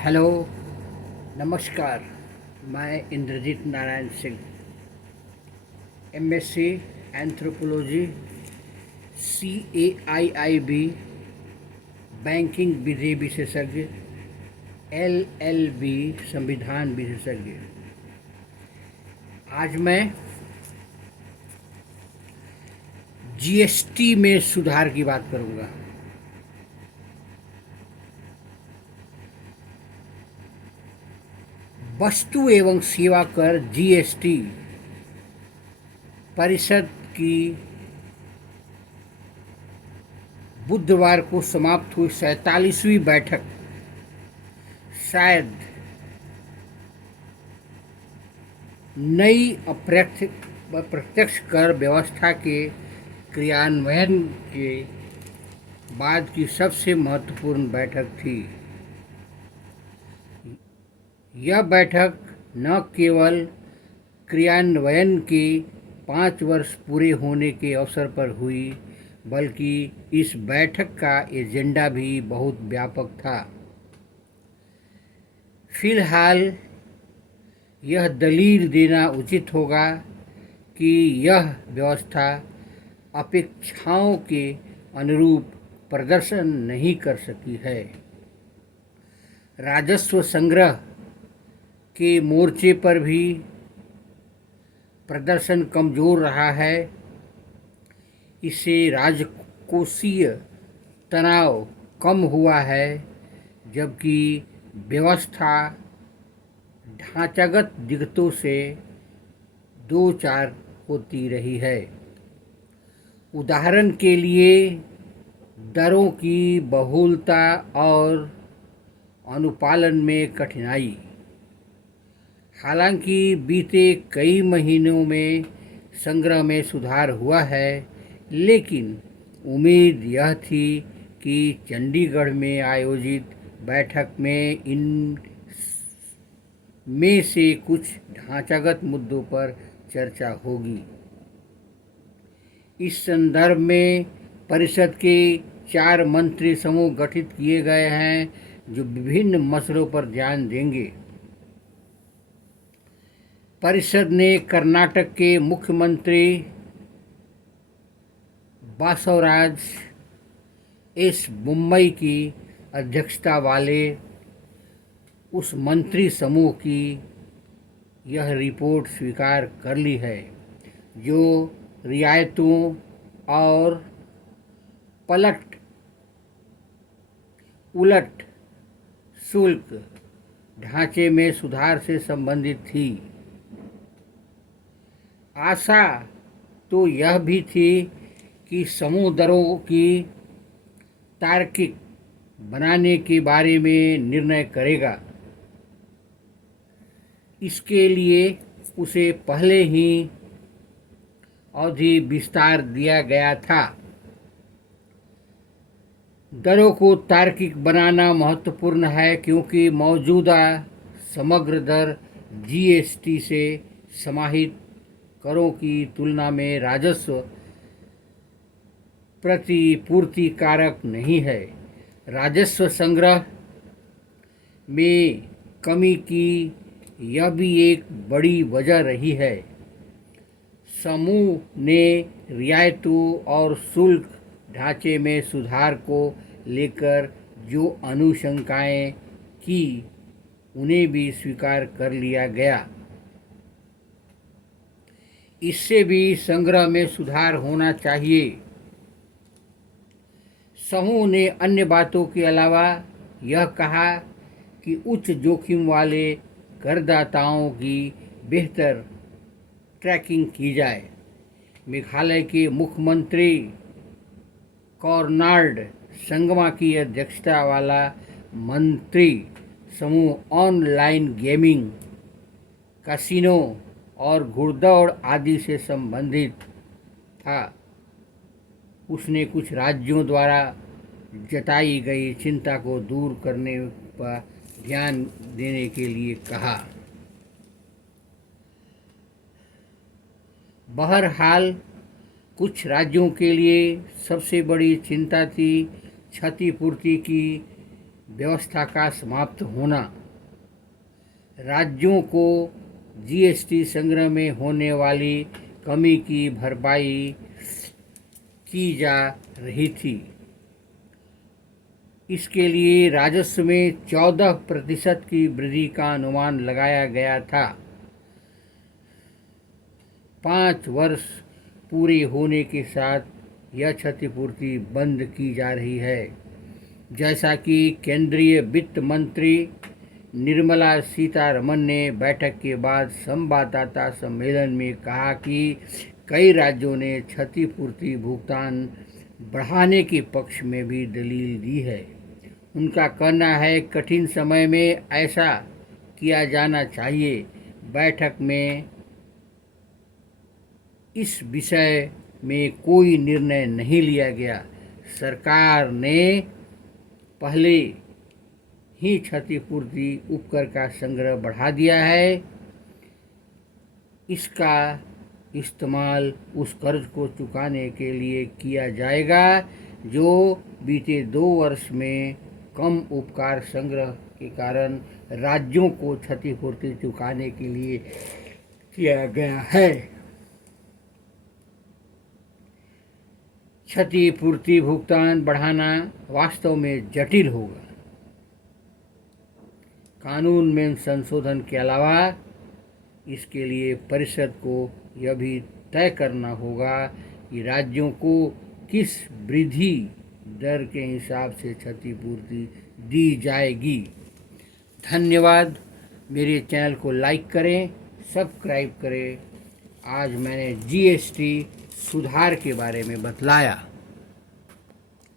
Hello, नमस्कार। मैं Indrajit Narayan Singh, MSc anthropology, CAIIB, banking विधि विशेषज्ञ, LLB, संविधान विशेषज्ञ। आज मैं GST में सुधार की बात करूंगा। वस्तु एवं सेवा कर GST परिषद की बुधवार को समाप्त हुई 47वीं बैठक शायद नई अप्रत्यक्ष कर व्यवस्था के क्रियान्वयन के बाद की सबसे महत्वपूर्ण बैठक थी। यह बैठक न केवल क्रियान्वयन के 5 वर्ष पूरे होने के अवसर पर हुई, बल्कि इस बैठक का एजेंडा भी बहुत व्यापक था। फिलहाल यह दलील देना उचित होगा कि यह व्यवस्था अपेक्षाओं के अनुरूप प्रदर्शन नहीं कर सकी है। राजस्व संग्रह के मोर्चे पर भी प्रदर्शन कमज़ोर रहा है। इससे राजकोषीय तनाव कम हुआ है, जबकि व्यवस्था ढांचागत दिक्कतों से दो चार होती रही है। उदाहरण के लिए दरों की बहुलता और अनुपालन में कठिनाई। हालांकि बीते कई महीनों में संग्रह में सुधार हुआ है, लेकिन उम्मीद यह थी कि चंडीगढ़ में आयोजित बैठक में इन में से कुछ ढांचागत मुद्दों पर चर्चा होगी। इस संदर्भ में परिषद के 4 मंत्री समूह गठित किए गए हैं, जो विभिन्न मसलों पर ध्यान देंगे। परिषद ने कर्नाटक के मुख्यमंत्री बासवराज एस बोम्मई की अध्यक्षता वाले उस मंत्री समूह की यह रिपोर्ट स्वीकार कर ली है, जो रियायतों और उलट शुल्क ढांचे में सुधार से संबंधित थी। आशा तो यह भी थी कि समूह दरों की तार्किक बनाने के बारे में निर्णय करेगा। इसके लिए उसे पहले ही अवधि विस्तार दिया गया था। दरों को तार्किक बनाना महत्वपूर्ण है, क्योंकि मौजूदा समग्र दर GST से समाहित करों की तुलना में राजस्व प्रतिपूर्ति कारक नहीं है। राजस्व संग्रह में कमी की यह भी एक बड़ी वजह रही है। समूह ने रियायतों और शुल्क ढांचे में सुधार को लेकर जो अनुशंकाएं की, उन्हें भी स्वीकार कर लिया गया। इससे भी संग्रह में सुधार होना चाहिए। समूह ने अन्य बातों के अलावा यह कहा कि उच्च जोखिम वाले करदाताओं की बेहतर ट्रैकिंग की जाए। मेघालय के मुख्यमंत्री कॉर्नाड संगमा की अध्यक्षता वाला मंत्री समूह ऑनलाइन गेमिंग, कैसीनो और घुड़दौड़ आदि से संबंधित था। उसने कुछ राज्यों द्वारा जताई गई चिंता को दूर करने पर ध्यान देने के लिए कहा। बहरहाल कुछ राज्यों के लिए सबसे बड़ी चिंता थी क्षतिपूर्ति की व्यवस्था का समाप्त होना, राज्यों को जीएसटी संग्रह में होने वाली कमी की भरपाई की जा रही थी। इसके लिए राजस्व में 14% की वृद्धि का अनुमान लगाया गया था। 5 वर्ष पूरे होने के साथ यह क्षतिपूर्ति बंद की जा रही है। जैसा कि केंद्रीय वित्त मंत्री निर्मला सीतारमण ने बैठक के बाद संवाददाता सम्मेलन में कहा कि कई राज्यों ने क्षतिपूर्ति भुगतान बढ़ाने के पक्ष में भी दलील दी है। उनका कहना है कठिन समय में ऐसा किया जाना चाहिए। बैठक में इस विषय में कोई निर्णय नहीं लिया गया। सरकार ने पहले ही क्षतिपूर्ति उपकर का संग्रह बढ़ा दिया है। इसका इस्तेमाल उस कर्ज को चुकाने के लिए किया जाएगा जो बीते 2 वर्ष में कम उपकार संग्रह के कारण राज्यों को क्षतिपूर्ति चुकाने के लिए किया गया है। क्षतिपूर्ति भुगतान बढ़ाना वास्तव में जटिल होगा। कानून में संशोधन के अलावा इसके लिए परिषद को यह भी तय करना होगा कि राज्यों को किस वृद्धि दर के हिसाब से क्षतिपूर्ति दी जाएगी। धन्यवाद। मेरे चैनल को लाइक करें, सब्सक्राइब करें। आज मैंने जीएसटी सुधार के बारे में बतलाया।